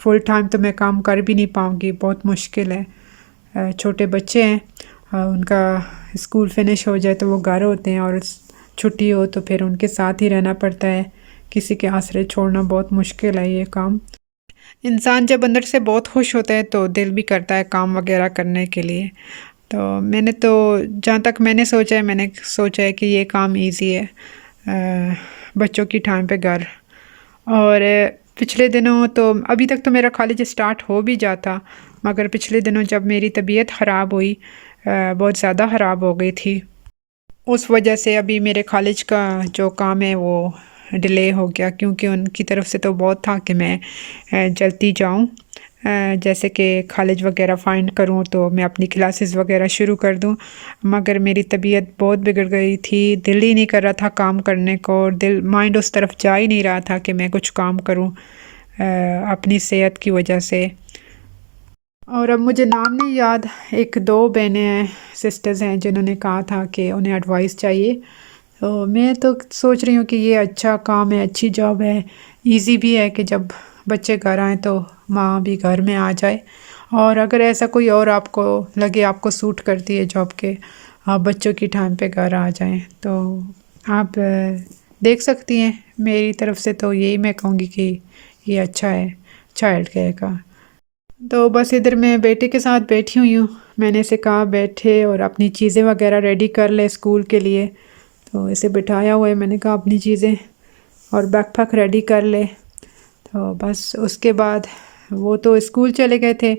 Full time تو میں کام کر بھی نہیں پاؤں گی، بہت مشکل ہے۔ چھوٹے بچے ہیں، ان کا اسکول فنش ہو جائے تو وہ گھر ہوتے ہیں، اور چھٹی ہو تو پھر ان کے ساتھ ہی رہنا پڑتا ہے، کسی کے آسرے چھوڑنا بہت مشکل ہے یہ کام۔ انسان جب اندر سے بہت خوش ہوتا ہے تو دل بھی کرتا ہے کام وغیرہ کرنے کے لیے۔ تو میں نے تو جہاں تک میں نے سوچا ہے کہ یہ کام ایزی ہے، بچوں کی ٹائم پہ گھر۔ اور پچھلے دنوں تو ابھی تک تو میرا کالج اسٹارٹ ہو بھی جاتا، مگر پچھلے دنوں جب میری طبیعت خراب ہوئی، بہت زیادہ خراب ہو گئی تھی، اس وجہ سے ابھی میرے کالج کا جو کام ہے وہ ڈیلے ہو گیا، کیونکہ ان کی طرف سے تو بہت تھا کہ میں جلدی جاؤں، جیسے کہ کالج وغیرہ فائنڈ کروں تو میں اپنی کلاسز وغیرہ شروع کر دوں۔ مگر میری طبیعت بہت بگڑ گئی تھی، دل ہی نہیں کر رہا تھا کام کرنے کو، اور مائنڈ اس طرف جا ہی نہیں رہا تھا کہ میں کچھ کام کروں اپنی صحت کی وجہ سے۔ اور اب مجھے نام نہیں یاد، ایک دو بہنیں ہیں، سسٹرز ہیں، جنہوں نے کہا تھا کہ انہیں ایڈوائس چاہیے، تو میں تو سوچ رہی ہوں کہ یہ اچھا کام ہے، اچھی جاب ہے، ایزی بھی ہے کہ جب بچے گھر آئیں تو ماں بھی گھر میں آ جائے۔ اور اگر ایسا کوئی اور آپ کو لگے آپ کو سوٹ کرتی ہے جاب کے، آپ بچوں کی ٹائم پہ گھر آ جائیں، تو آپ دیکھ سکتی ہیں۔ میری طرف سے تو یہی میں کہوں گی کہ یہ اچھا ہے چائلڈ کیئر کا۔ تو بس ادھر میں بیٹے کے ساتھ بیٹھی ہوئی ہوں، میں نے اسے کہا بیٹھے اور اپنی چیزیں وغیرہ ریڈی کر لے اسکول کے لیے، تو اسے بٹھایا ہوا ہے، میں نے کہا اپنی چیزیں اور بیگ پیک ریڈی کر لے۔ تو بس اس کے بعد وہ تو اسکول چلے گئے تھے،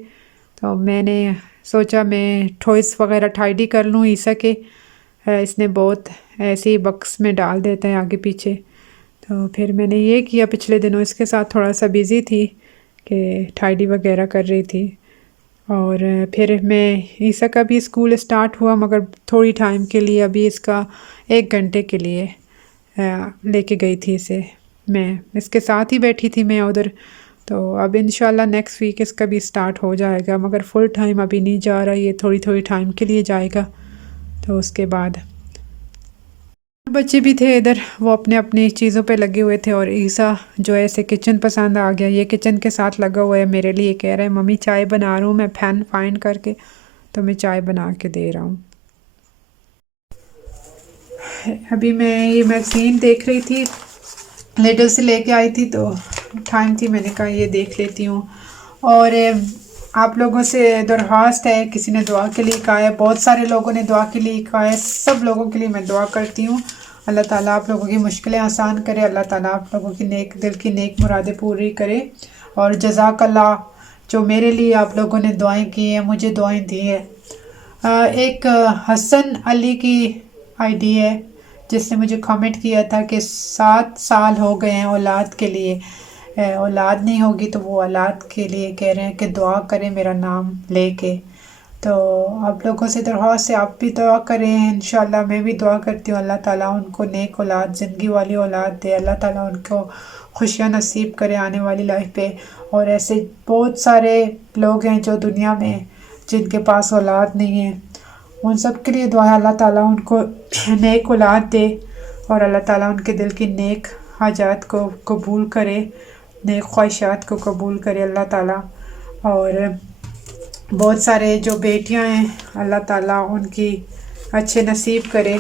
تو میں نے سوچا میں ٹھوئس وغیرہ ٹائڈی کر لوں عیسیٰ کے، اس نے بہت ایسے ہی بکس میں ڈال دیتا ہے آگے پیچھے، تو پھر میں نے یہ کیا، پچھلے دنوں اس کے ساتھ تھوڑا سا بیزی تھی کہ ٹائڈی وغیرہ کر رہی تھی۔ اور پھر میں عیسیٰ کا بھی اسکول اسٹارٹ ہوا، مگر تھوڑی ٹائم کے لیے، ابھی اس کا 1 گھنٹے کے لیے لے کے گئی تھی اسے، میں اس کے ساتھ ہی بیٹھی تھی میں ادھر۔ تو اب انشاءاللہ نیکسٹ ویک اس کا بھی اسٹارٹ ہو جائے گا، مگر فل ٹائم ابھی نہیں جا رہا، یہ تھوڑی تھوڑی ٹائم کے لیے جائے گا۔ تو اس کے بعد بچے بھی تھے ادھر، وہ اپنے اپنی چیزوں پہ لگے ہوئے تھے، اور عیسیٰ جو ہے اسے کچن پسند آ گیا، یہ کچن کے ساتھ لگا ہوا ہے میرے لیے، کہہ رہا ہے ممی چائے بنا رہا ہوں میں، پین فائنڈ کر کے تو میں چائے بنا کے دے رہا ہوں۔ ابھی میں یہ میگزین دیکھ رہی تھی، لیڈل سے لے کے آئی تھی، تو ٹائم تھی، میں نے کہا یہ دیکھ لیتی ہوں۔ اور آپ لوگوں سے درخواست ہے، کسی نے دعا کے لیے کہا ہے، بہت سارے لوگوں نے دعا کے لیے کہا ہے، سب لوگوں کے لیے میں دعا کرتی ہوں، اللہ تعالیٰ آپ لوگوں کی مشکلیں آسان کرے، اللہ تعالیٰ آپ لوگوں کی دل کی نیک مرادیں پوری کرے۔ اور جزاک اللہ، جو میرے لیے آپ لوگوں نے دعائیں کی ہیں، مجھے دعائیں دی ہیں۔ ایک حسن علی کی آئی ڈی ہے، جس نے مجھے کامنٹ کیا تھا کہ 7 سال ہو گئے ہیں اولاد کے لیے، اولاد نہیں ہوگی تو وہ اولاد کے لیے کہہ رہے ہیں کہ دعا کریں میرا نام لے کے۔ تو آپ لوگوں سے درخواست ہے، آپ بھی دعا کریں، انشاءاللہ میں بھی دعا کرتی ہوں، اللہ تعالیٰ ان کو نیک اولاد، زندگی والی اولاد دے، اللہ تعالیٰ ان کو خوشیاں نصیب کرے آنے والی لائف پہ۔ اور ایسے بہت سارے لوگ ہیں جو دنیا میں جن کے پاس اولاد نہیں ہے، ان سب کے لیے دعا ہے، اللہ تعالیٰ ان کو نیک اولاد دے، اور اللہ تعالیٰ ان کے دل کی نیک حاجات کو قبول کرے، نیک خواہشات کو قبول کرے اللہ تعالیٰ۔ اور بہت سارے جو بیٹیاں ہیں، اللہ تعالیٰ ان کی اچھے نصیب کرے۔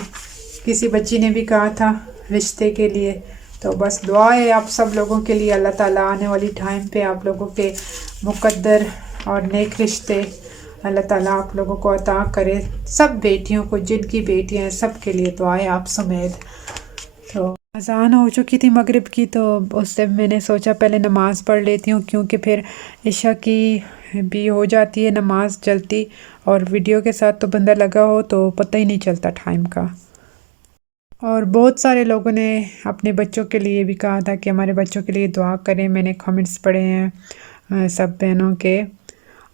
کسی بچی نے بھی کہا تھا رشتے کے لیے، تو بس دعا ہے آپ سب لوگوں کے لیے، اللہ تعالیٰ آنے والی ٹائم پہ آپ لوگوں کے مقدر اور نیک رشتے اللہ تعالیٰ آپ لوگوں کو عطا کرے، سب بیٹیوں کو، جن کی بیٹیاں ہیں سب کے لیے دعا ہے آپ سمیت۔ تو اذان ہو چکی تھی مغرب کی، تو اس سے میں نے سوچا پہلے نماز پڑھ لیتی ہوں، کیونکہ پھر عشاء کی بھی ہو جاتی ہے نماز جلدی، اور ویڈیو کے ساتھ تو بندہ لگا ہو تو پتہ ہی نہیں چلتا ٹائم کا۔ اور بہت سارے لوگوں نے اپنے بچوں کے لیے بھی کہا تھا کہ ہمارے بچوں کے لیے دعا کریں، میں نے کامنٹس پڑھے ہیں سب بہنوں کے۔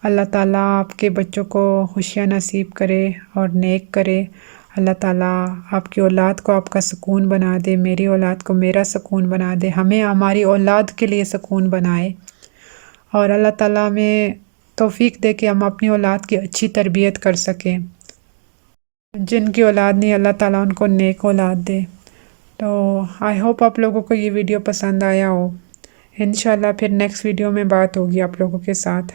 اللہ تعالیٰ آپ کے بچوں کو خوشیاں نصیب کرے اور نیک کرے، اللہ تعالیٰ آپ کی اولاد کو آپ کا سکون بنا دے، میری اولاد کو میرا سکون بنا دے، ہمیں ہماری اولاد کے لیے سکون بنائے، اور اللہ تعالیٰ ہمیں توفیق دے کہ ہم اپنی اولاد کی اچھی تربیت کر سکیں۔ جن کی اولاد نہیں، اللہ تعالیٰ ان کو نیک اولاد دے۔ تو آئی ہوپ آپ لوگوں کو یہ ویڈیو پسند آیا ہو، انشاءاللہ پھر نیکسٹ ویڈیو میں بات ہوگی آپ لوگوں کے ساتھ.